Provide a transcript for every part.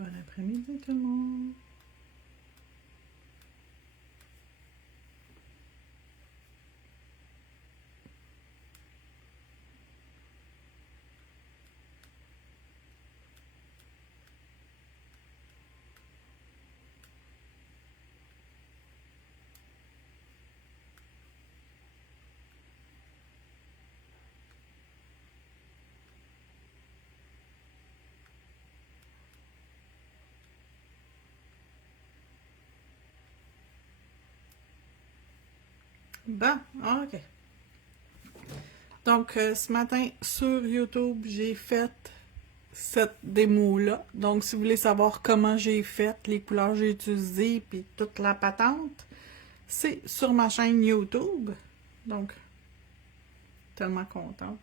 Bon après-midi tout le monde. Bon, ok. Donc, ce matin, sur YouTube, j'ai fait cette démo-là. Donc, si vous voulez savoir comment j'ai fait, les couleurs que j'ai utilisées, puis toute la patente, c'est sur ma chaîne YouTube. Donc, tellement contente.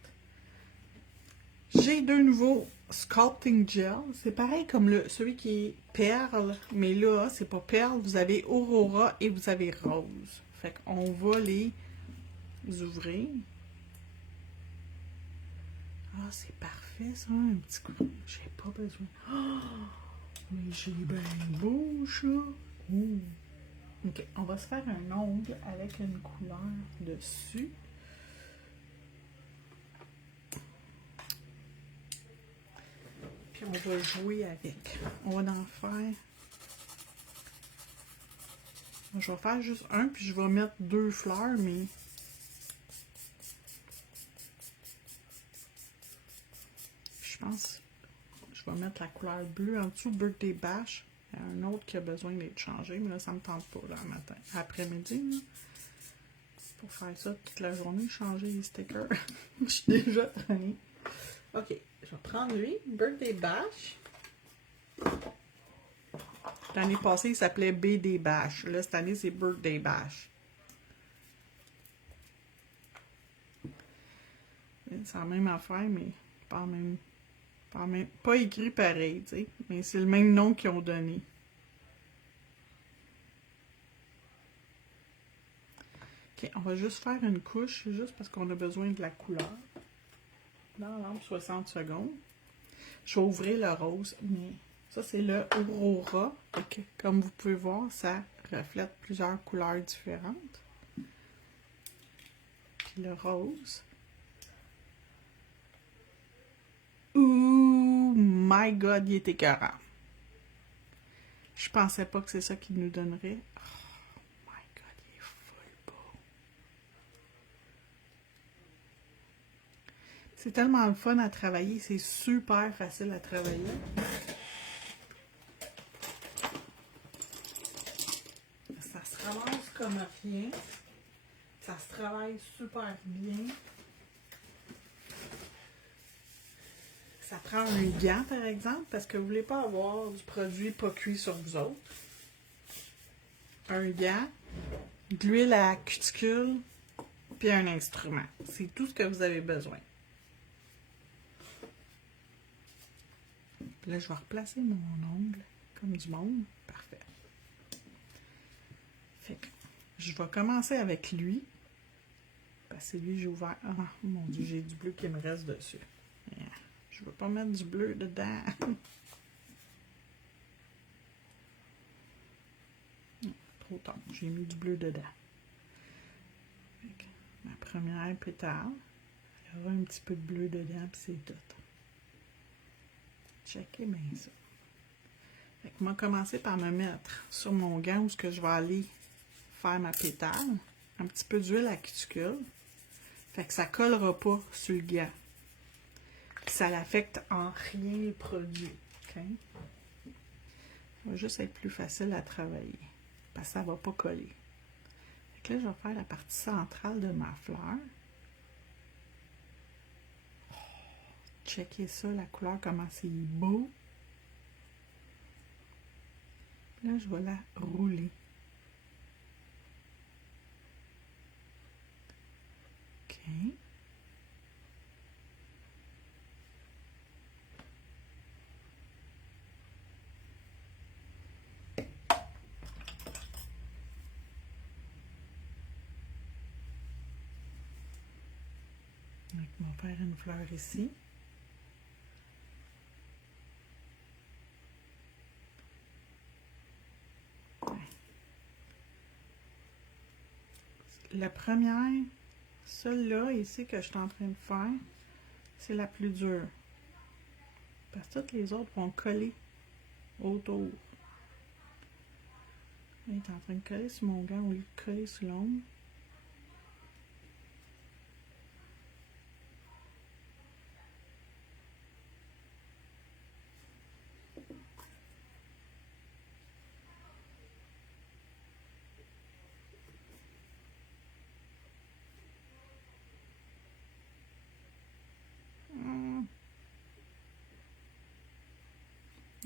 J'ai deux nouveaux Sculpting Gel. C'est pareil comme celui qui est perle, mais là, c'est pas perle. Vous avez Aurora et vous avez Rose. Fait qu'on va les ouvrir. Ah, c'est parfait, ça, un petit coup. J'ai pas besoin. Oh, mais j'ai bien beau, ça. Ouh. Ok, on va se faire un ongle avec une couleur dessus. Puis on va jouer avec. On va en faire. Je vais faire juste un, puis je vais mettre deux fleurs, mais je pense que je vais mettre la couleur bleue en dessous, Birthday Bash. Il y a un autre qui a besoin d'être changé, mais là, ça me tente pas, là, le matin. Après-midi, là, pour faire ça toute la journée, changer les stickers. Je suis déjà traînée. Ok, je vais prendre lui, Birthday Bash. L'année passée, il s'appelait BD Bash. Là, cette année, c'est Birthday Bash. C'est la même affaire, mais pas écrit pareil, tu sais. Mais c'est le même nom qu'ils ont donné. Ok, on va juste faire une couche, juste parce qu'on a besoin de la couleur. Dans l'ample 60 secondes. Je vais ouvrir le rose, mais ça, c'est le Aurora. Okay. Comme vous pouvez voir, ça reflète plusieurs couleurs différentes. Puis le rose. Oh my God, il est écœurant. Je pensais pas que c'est ça qu'il nous donnerait. Oh my God, il est full beau. C'est tellement le fun à travailler. C'est super facile à travailler. Ça se ramasse comme rien. Ça se travaille super bien. Ça prend un gant, par exemple, parce que vous ne voulez pas avoir du produit pas cuit sur vous autres. Un gant, de l'huile à cuticule, puis un instrument. C'est tout ce que vous avez besoin. Puis là, je vais replacer mon ongle comme du monde. Parfait. Fait que je vais commencer avec lui. Parce que lui, j'ai ouvert. Oh mon Dieu, j'ai du bleu qui me reste dessus. Yeah. Je ne veux pas mettre du bleu dedans. Trop tard, j'ai mis du bleu dedans. Ma première pétale, il y aura un petit peu de bleu dedans, puis c'est tout. Checkez bien ça. Fait que moi, commencer par me mettre sur mon gant où je vais aller faire ma pétale. Un petit peu d'huile à cuticule. Fait que ça ne collera pas sur le gant. Puis ça n'affecte en rien le produit. Okay? Ça va juste être plus facile à travailler. Parce que ça ne va pas coller. Fait que là, je vais faire la partie centrale de ma fleur. Oh, checkez ça, la couleur, comment c'est beau. Là, je vais la rouler. OK. Donc, on va faire une fleur ici. la première, celle-là ici que je suis en train de faire, c'est la plus dure. Parce que toutes les autres vont coller autour. Il est en train de coller sur mon gant au lieu de coller sur l'ombre.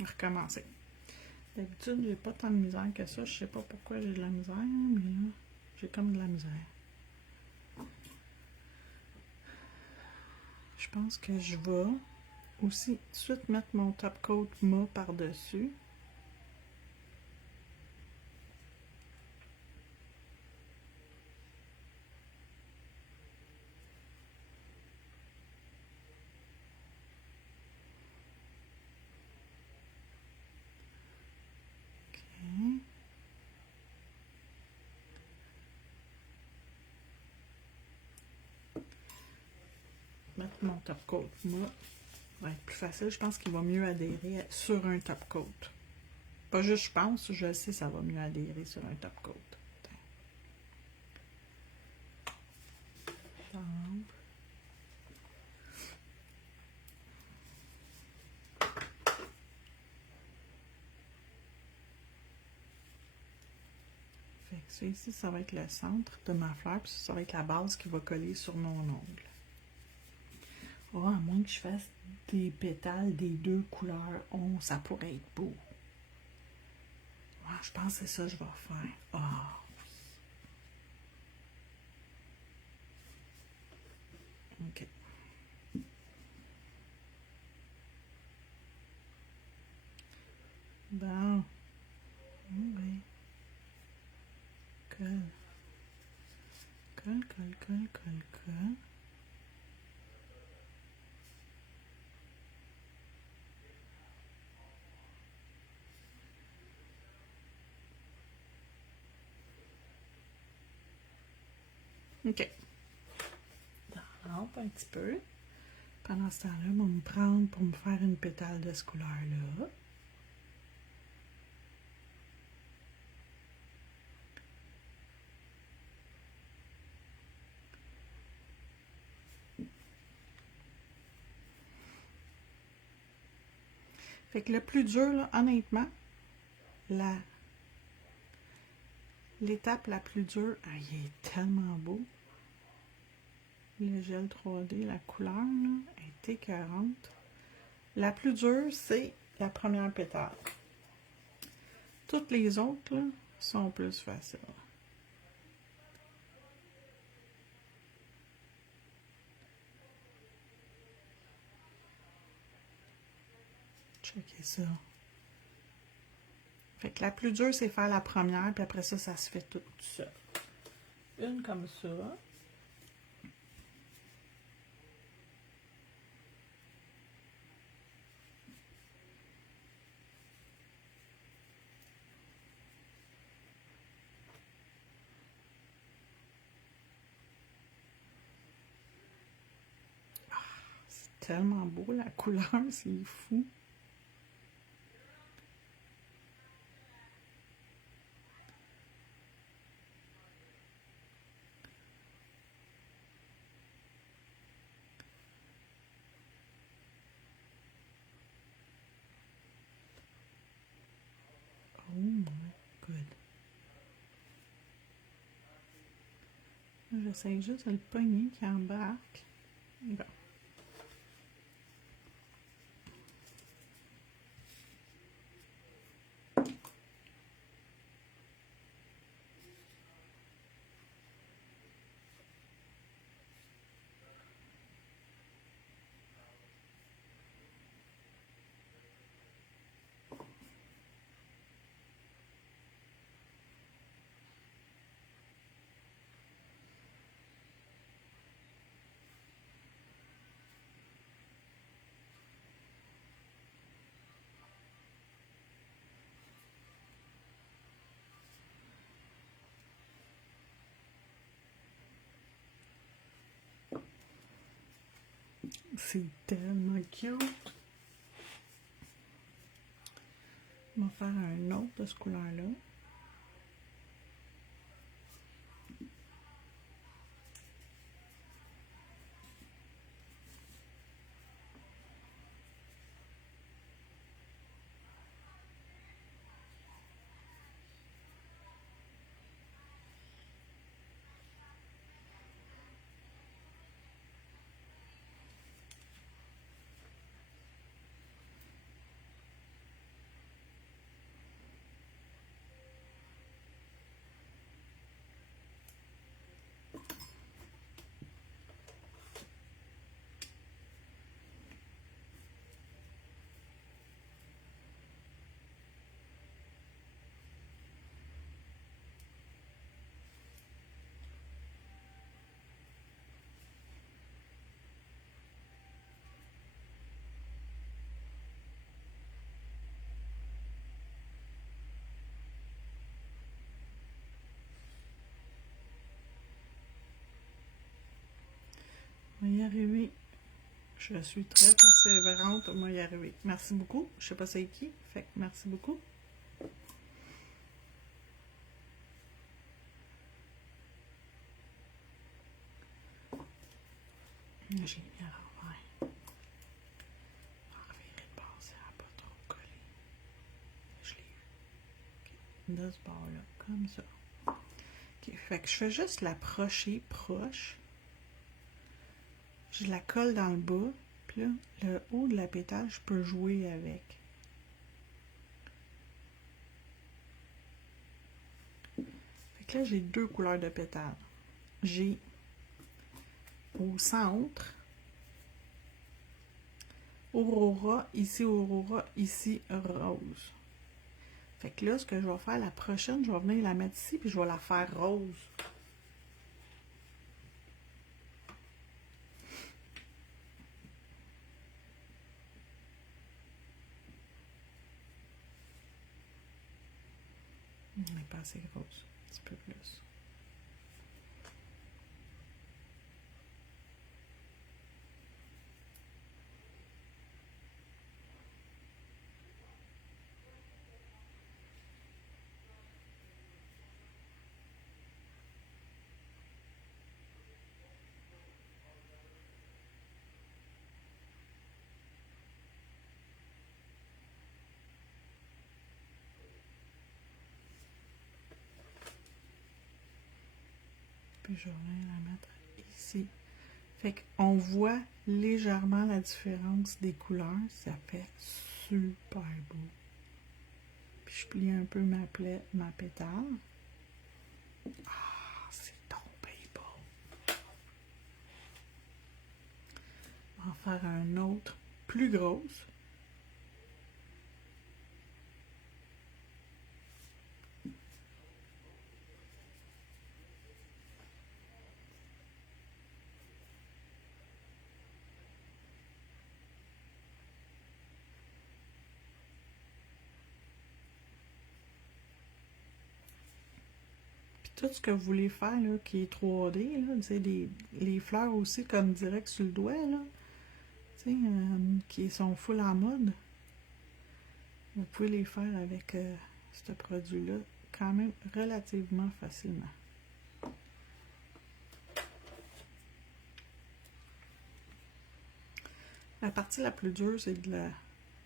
Recommencer. D'habitude, j'ai pas tant de misère que ça. Je sais pas pourquoi j'ai de la misère, mais là, j'ai comme de la misère. Je pense que je vais aussi tout de suite mettre mon top coat mat par-dessus. Mettre mon top coat mat va être plus facile. Je pense qu'il va mieux adhérer sur un top coat. Pas juste je pense, je sais ça va mieux adhérer sur un top coat. Fait que ça ici, ça va être le centre de ma fleur, puis ça va être la base qui va coller sur mon ongle. Oh, à moins que je fasse des pétales des deux couleurs, oh, ça pourrait être beau. Je pense que c'est ça que je vais faire. Ah, oui. OK. Bon. Oui. Colle. Colle, colle, colle, colle, colle. OK. Un petit peu. Pendant ce temps-là, on va me prendre pour me faire une pétale de ce couleur-là. Fait que le plus dur, là, honnêtement, l'étape la plus dure, ah, il est tellement beau. Le gel 3D, la couleur, là, est écœurante. La plus dure, c'est la première pétale. Toutes les autres, là, sont plus faciles. Checkez ça. Fait que la plus dure, c'est faire la première, puis après ça, ça se fait tout seul. Une comme ça. C'est tellement beau, la couleur, c'est fou. Oh my god. J'essaie juste de le pogner qui embarque. Bon. C'est tellement cute. On va faire un autre de ce couleur-là. On va y arriver. Je suis très persévérante. On va y arriver. Merci beaucoup. Je sais pas c'est qui. Fait que merci beaucoup. Je l'ai mis à l'envers. On va revirer de bord, ça n'a pas trop collé. Je l'ai eu. Okay. De ce bord-là, comme ça. Ok, fait que je fais juste l'approcher proche. Je la colle dans le bas. Puis là, le haut de la pétale, je peux jouer avec. Fait que là, j'ai deux couleurs de pétales. J'ai au centre Aurora, ici rose. Fait que là, ce que je vais faire la prochaine, je vais venir la mettre ici, puis je vais la faire rose. On n'est pas assez grosse, un petit peu plus. Puis je viens la mettre ici. Fait qu'on voit légèrement la différence des couleurs. Ça fait super beau. Puis je plie un peu ma pétale. Ah, c'est tombé beau. On va en faire un autre plus grosse. Tout ce que vous voulez faire, là, qui est 3D, là, les fleurs aussi comme direct sur le doigt, là, qui sont full en mode, vous pouvez les faire avec ce produit-là quand même relativement facilement. La partie la plus dure, c'est de la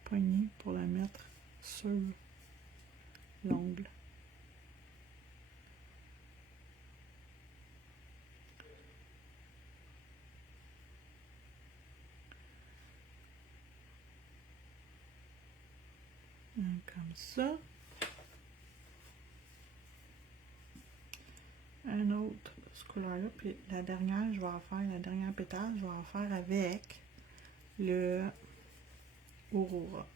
poignée pour la mettre sur l'ongle. Comme ça. Un autre, ce couleur-là. Puis la dernière, je vais en faire, la dernière pétale, je vais en faire avec le Aurora.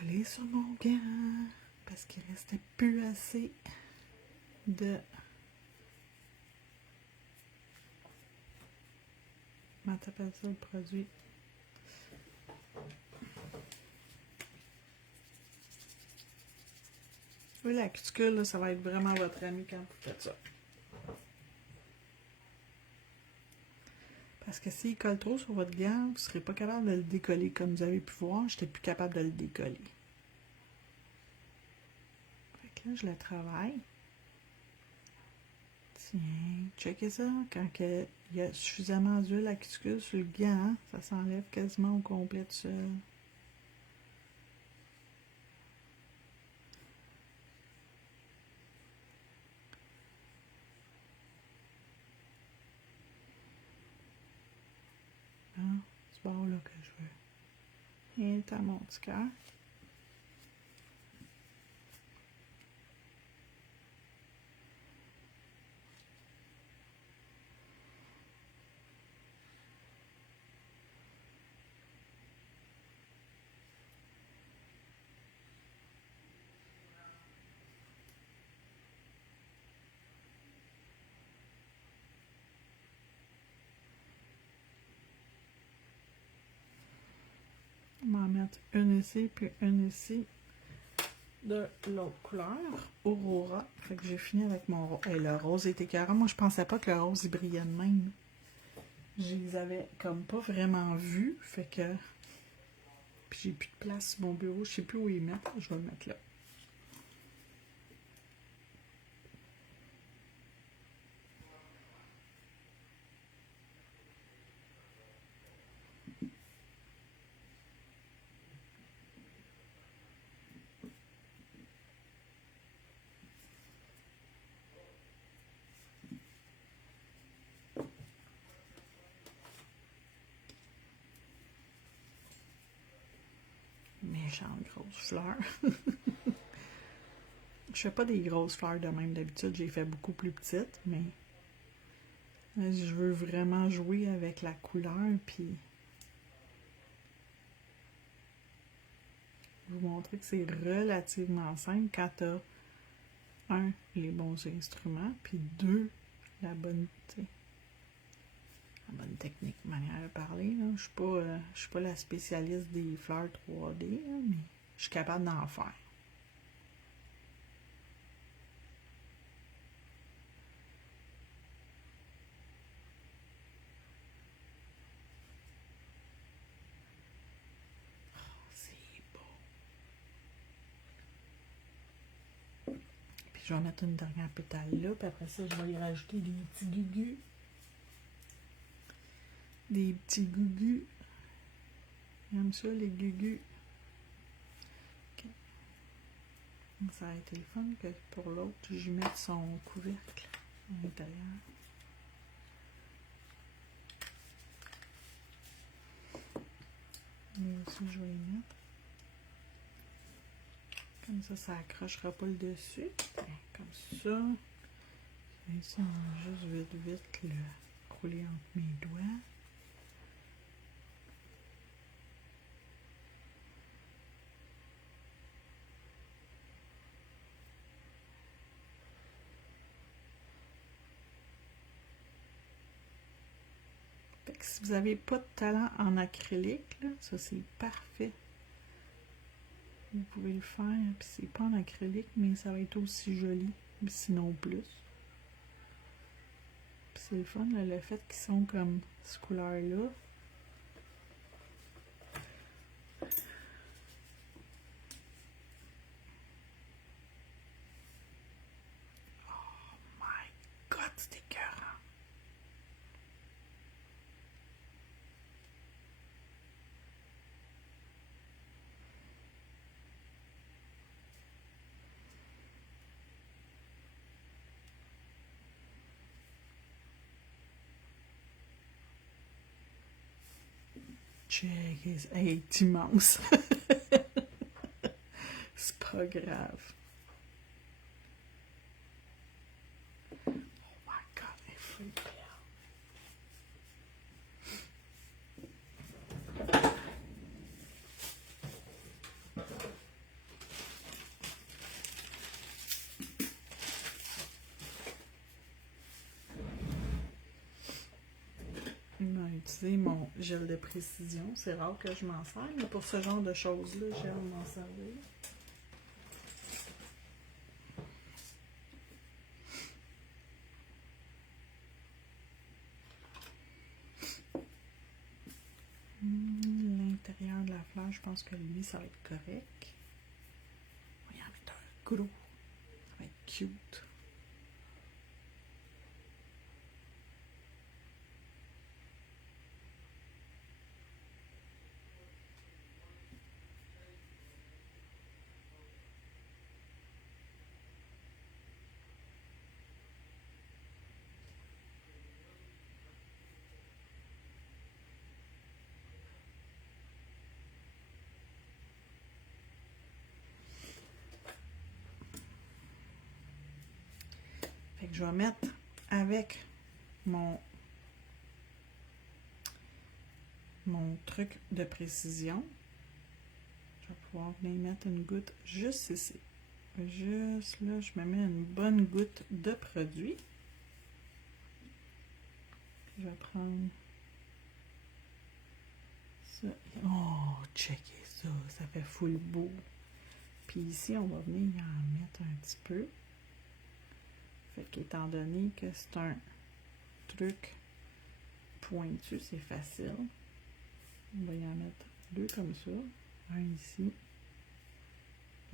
coller sur mon gant parce qu'il restait plus assez de... Comment t'appelles ça le produit? Oui, la cuticule, là, ça va être vraiment votre ami quand vous faites ça. Parce que s'il colle trop sur votre gant, vous ne serez pas capable de le décoller. Comme vous avez pu voir, je n'étais plus capable de le décoller. Fait que là, je le travaille. Tiens, checkez ça. Quand il y a suffisamment d'huile à cuticule sur le gant, ça s'enlève quasiment au complet tout seul. C'est bon là que je veux. Et à mon petit cœur. On va en mettre une ici, puis une ici de l'autre couleur, Aurora. Fait que j'ai fini avec mon rose. Et le rose était écœurant. Moi, je pensais pas que le rose il brillait de même. Je les avais comme pas vraiment vus. Fait que. Puis j'ai plus de place sur mon bureau. Je sais plus où les mettre. Je vais le mettre là. Méchante grosse fleur. Je fais pas des grosses fleurs de même d'habitude. J'ai fait beaucoup plus petites, mais je veux vraiment jouer avec la couleur, puis vous montrer que c'est relativement simple quand tu as, un, les bons instruments, puis deux, la bonne technique, manière de parler. Là. Je suis pas la spécialiste des fleurs 3D, là, mais je suis capable d'en faire. C'est beau. Puis je vais mettre une dernière pétale là, puis après ça, je vais y rajouter des petits gugus. Des petits gugus. J'aime ça, les gugus. Okay. Ça a été le fun que pour l'autre, j'y mette son couvercle à l'intérieur. Mais aussi, je vais y mettre. Comme ça accrochera pas le dessus. Comme ça. Et ça, on va juste vite le rouler entre mes doigts. Fait que si vous n'avez pas de talent en acrylique, là, ça c'est parfait. Vous pouvez le faire, puis c'est pas en acrylique, mais ça va être aussi joli, sinon plus. Puis c'est le fun, là, le fait qu'ils sont comme cette couleur-là. Oh my god, c'est écœurant! Check, elle est immense. C'est pas grave. Oh my god, elle est freak. utiliser mon gel de précision. C'est rare que je m'en sers, mais pour ce genre de choses-là, j'aime m'en servir. L'intérieur de la fleur, je pense que lui, ça va être correct. On va y en mettre un gros. Ça va être cute. Fait que je vais mettre avec mon truc de précision. Je vais pouvoir venir mettre une goutte juste ici. Juste là, je me mets une bonne goutte de produit. Je vais prendre ça. Oh, checkez ça, ça fait full beau. Puis ici, on va venir en mettre un petit peu. Fait qu'étant donné que c'est un truc pointu, c'est facile. On va y en mettre deux comme ça. Un ici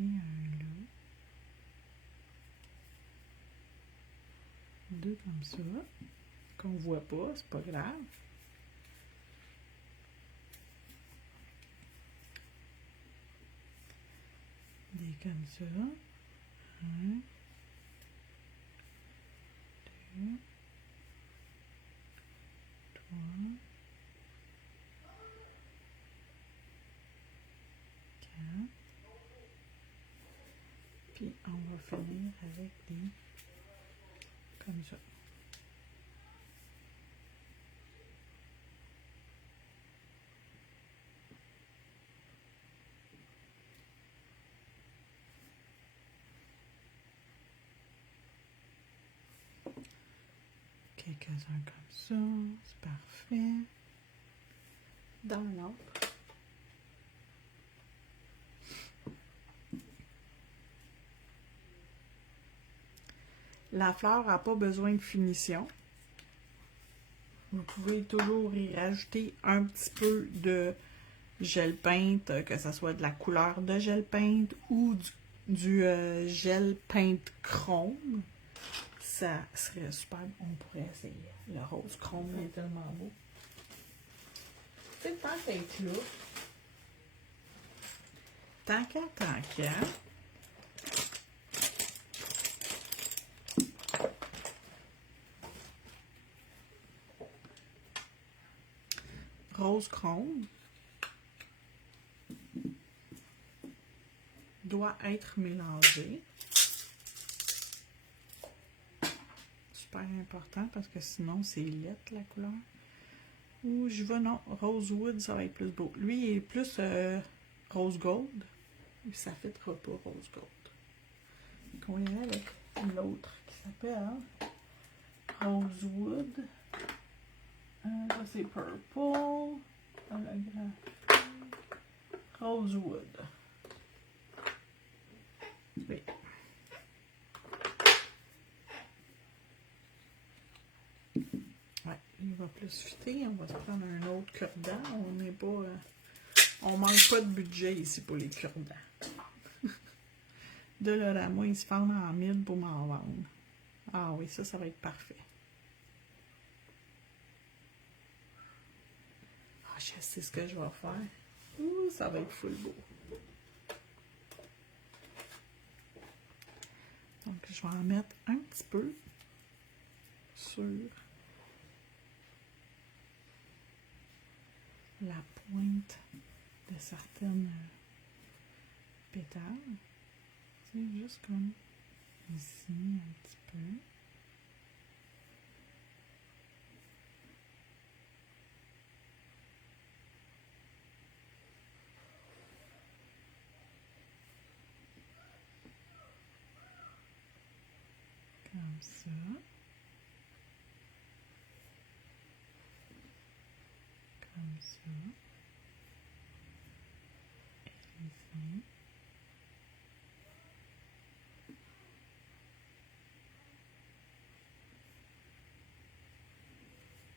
et un là. Deux comme ça. Qu'on ne voit pas, c'est pas grave. Des comme ça. Un. Deux. Trois. Quatre. Puis on va finir avec des comme ça. Quelques-uns comme ça, c'est parfait. Dans l'autre. La fleur n'a pas besoin de finition. Vous pouvez toujours y rajouter un petit peu de gel peinte, que ce soit de la couleur de gel peinte ou du gel peinte chrome. Ça serait super. On pourrait essayer. Le rose chrome est tellement beau. C'est le temps d'être là. Tant qu'à. Rose chrome doit être mélangé. Super important parce que sinon c'est laid la couleur. Ou je vais non, Rosewood, ça va être plus beau. Lui il est plus rose gold. Ça ne fêtera pas rose gold. Donc on irait avec l'autre qui s'appelle Rosewood. Ça c'est purple. Rosewood. Oui. Ouais, il va plus fitter. On va se prendre un autre cure-dent. On n'est pas. On manque pas de budget ici pour les cure-dents. De Dollarama, ils se fendent en 1000 pour m'en vendre. Ah oui, ça va être parfait. Ah, je sais ce que je vais faire. Ouh, ça va être full beau. Donc, je vais en mettre un petit peu sur la pointe de certaines pétales. C'est juste comme ici, un petit peu. Comme ça. comme ça. Ici.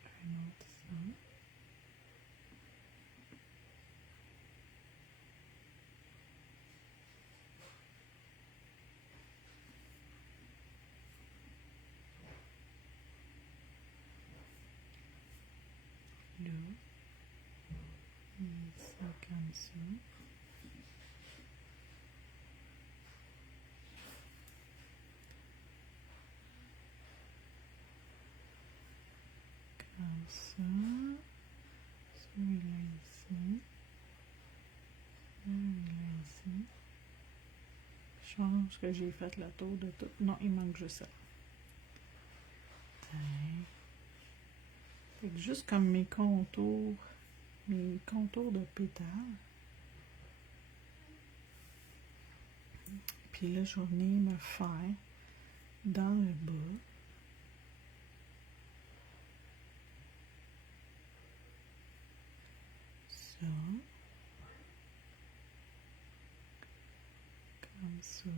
Un autre ça. Là. Et ça comme ça. Comme ça. Celui-là ici. Celui-là ici. Je pense que j'ai fait le tour de tout. Non, il manque juste ça. Fait que juste comme mes contours de pétales. Puis là, je vais venir me faire dans le bas. Ça. Comme ça.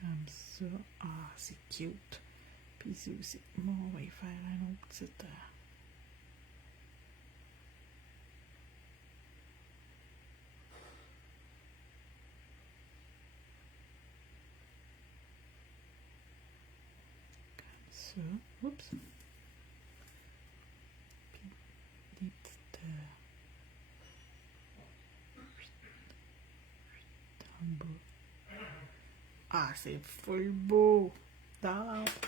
Comme ça. Ah, c'est cute. Puis ici aussi. Bon, on va y faire un autre petit... ça. Oups. Puis des petites... dans le bas. Ah, c'est full beau. Dans la lampe.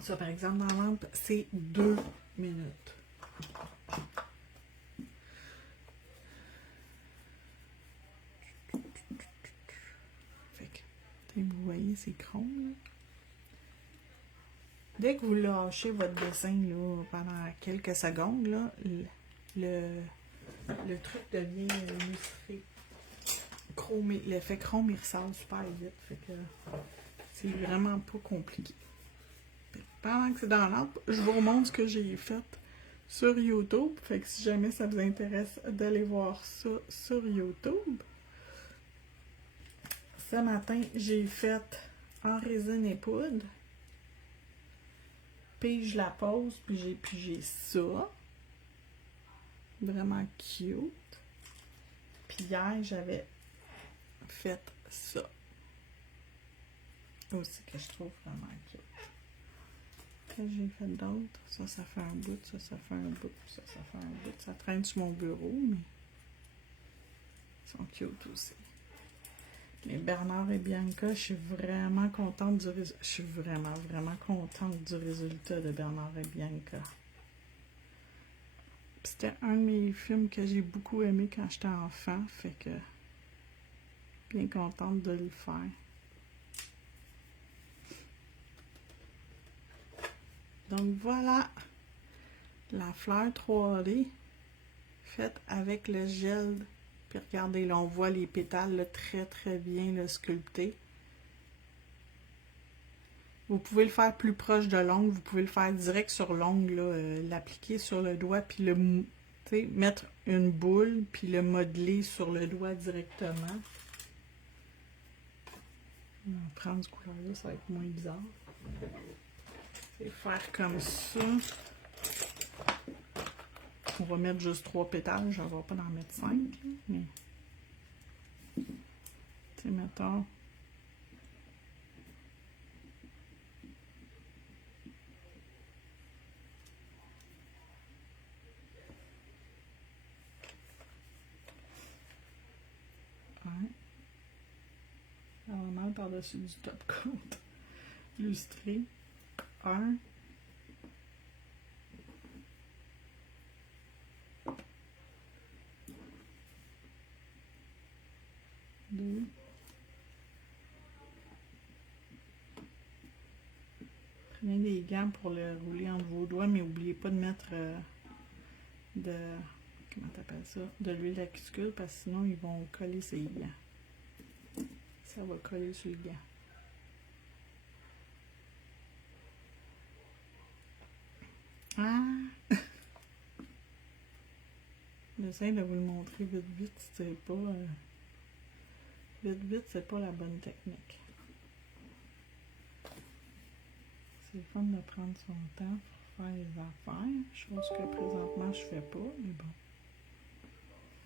Ça, par exemple, dans la lampe, c'est 2 minutes. Fait que, vous voyez ces crônes, là. Dès que vous lâchez votre dessin là, pendant quelques secondes, là, le truc devient illustré. Chrome, l'effet chrome, il ressort super vite. Fait que c'est vraiment pas compliqué. Pendant que c'est dans l'lampe, je vous remontre ce que j'ai fait sur YouTube. Fait que si jamais ça vous intéresse d'aller voir ça sur YouTube. Ce matin, j'ai fait en résine et poudre. Puis je la pose, puis j'ai pigé ça. Vraiment cute. Puis hier, j'avais fait ça. Aussi que je trouve vraiment cute. Qu'est-ce que j'ai fait d'autre? Ça fait un bout, ça fait un bout, ça fait un bout. Ça traîne sur mon bureau, mais ils sont cute aussi. Mais Bernard et Bianca, je suis vraiment contente du résultat. Je suis vraiment, vraiment contente du résultat de Bernard et Bianca. C'était un de mes films que j'ai beaucoup aimé quand j'étais enfant, fait que bien contente de le faire. Donc voilà, la fleur 3D faite avec le gel. Puis regardez, là, on voit les pétales là, très très bien là, sculptés. Vous pouvez le faire plus proche de l'ongle, vous pouvez le faire direct sur l'ongle, l'appliquer sur le doigt, puis mettre une boule, puis le modeler sur le doigt directement. On va prendre ce couleur-là, ça va être moins bizarre. Et faire comme ça. On va mettre juste 3 pétales, je ne vais pas en mettre 5, mais tu sais, mettons. Alors, on met par-dessus du top coat illustré. 1. 2. Prenez des gants pour le rouler entre vos doigts, mais n'oubliez pas de mettre comment t'appelles ça? De l'huile à cuticule, parce que sinon ils vont coller ces gants. Ça va coller sur le gant. Ah! J'essaie de vous le montrer vite vite, c'est pas... vite vite, c'est pas la bonne technique. C'est le fun de prendre son temps pour faire les affaires, chose que présentement je fais pas, mais bon.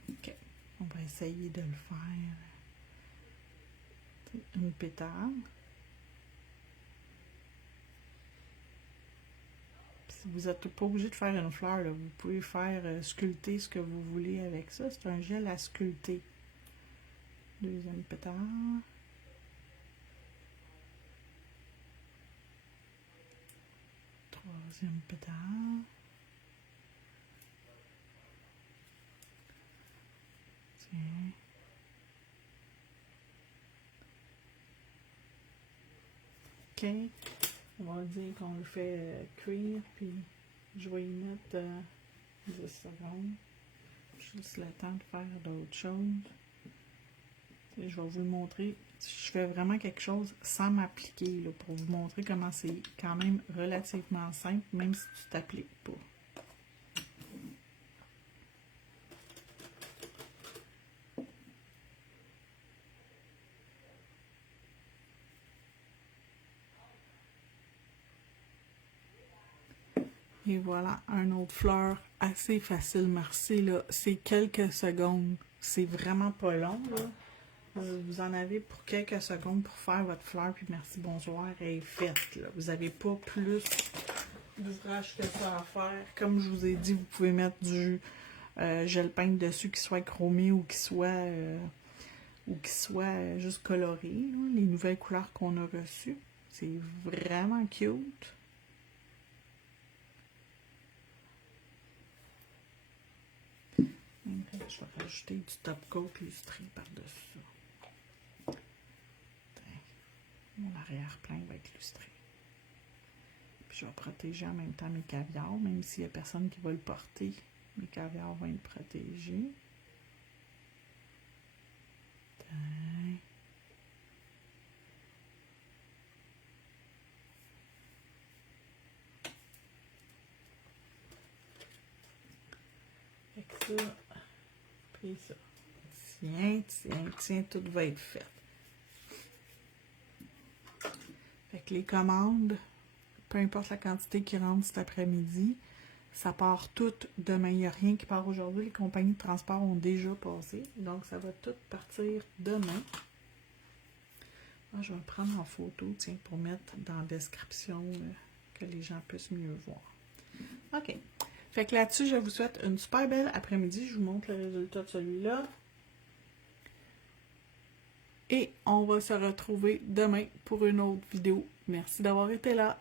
Ok, on va essayer de le faire. Une pétale. Si vous n'êtes pas obligé de faire une fleur, là, vous pouvez faire sculpter ce que vous voulez avec ça. C'est un gel à sculpter. Deuxième pétale. Troisième pétale. Tiens. Ok. On va dire qu'on le fait cuire, puis je vais y mettre 10 secondes. Juste le temps de faire d'autres choses. Je vais vous le montrer. Je fais vraiment quelque chose sans m'appliquer, là, pour vous montrer comment c'est quand même relativement simple, même si tu t'appliques pas. Et voilà, un autre fleur assez facile, merci, là. C'est quelques secondes. C'est vraiment pas long, là. Vous en avez pour quelques secondes pour faire votre fleur, puis merci, bonsoir, elle est faite, là. Vous n'avez pas plus d'ouvrage que ça à faire. Comme je vous ai dit, vous pouvez mettre du gel peintre dessus qui soit chromé ou qui soit juste coloré, là, les nouvelles couleurs qu'on a reçues. C'est vraiment cute. Je vais rajouter du top coat lustré par-dessus ça. Mon arrière-plan va être lustré. Puis je vais protéger en même temps mes caviars, même s'il n'y a personne qui va le porter. Mes caviars vont être protégés. Fait que ça, puis ça. Tiens, tout va être fait. Fait que les commandes, peu importe la quantité qui rentre cet après-midi, ça part tout demain. Il n'y a rien qui part aujourd'hui. Les compagnies de transport ont déjà passé. Donc, ça va tout partir demain. Moi, je vais le prendre en photo, tiens, pour mettre dans la description que les gens puissent mieux voir. OK. Fait que là-dessus, je vous souhaite une super belle après-midi. Je vous montre le résultat de celui-là. Et on va se retrouver demain pour une autre vidéo. Merci d'avoir été là.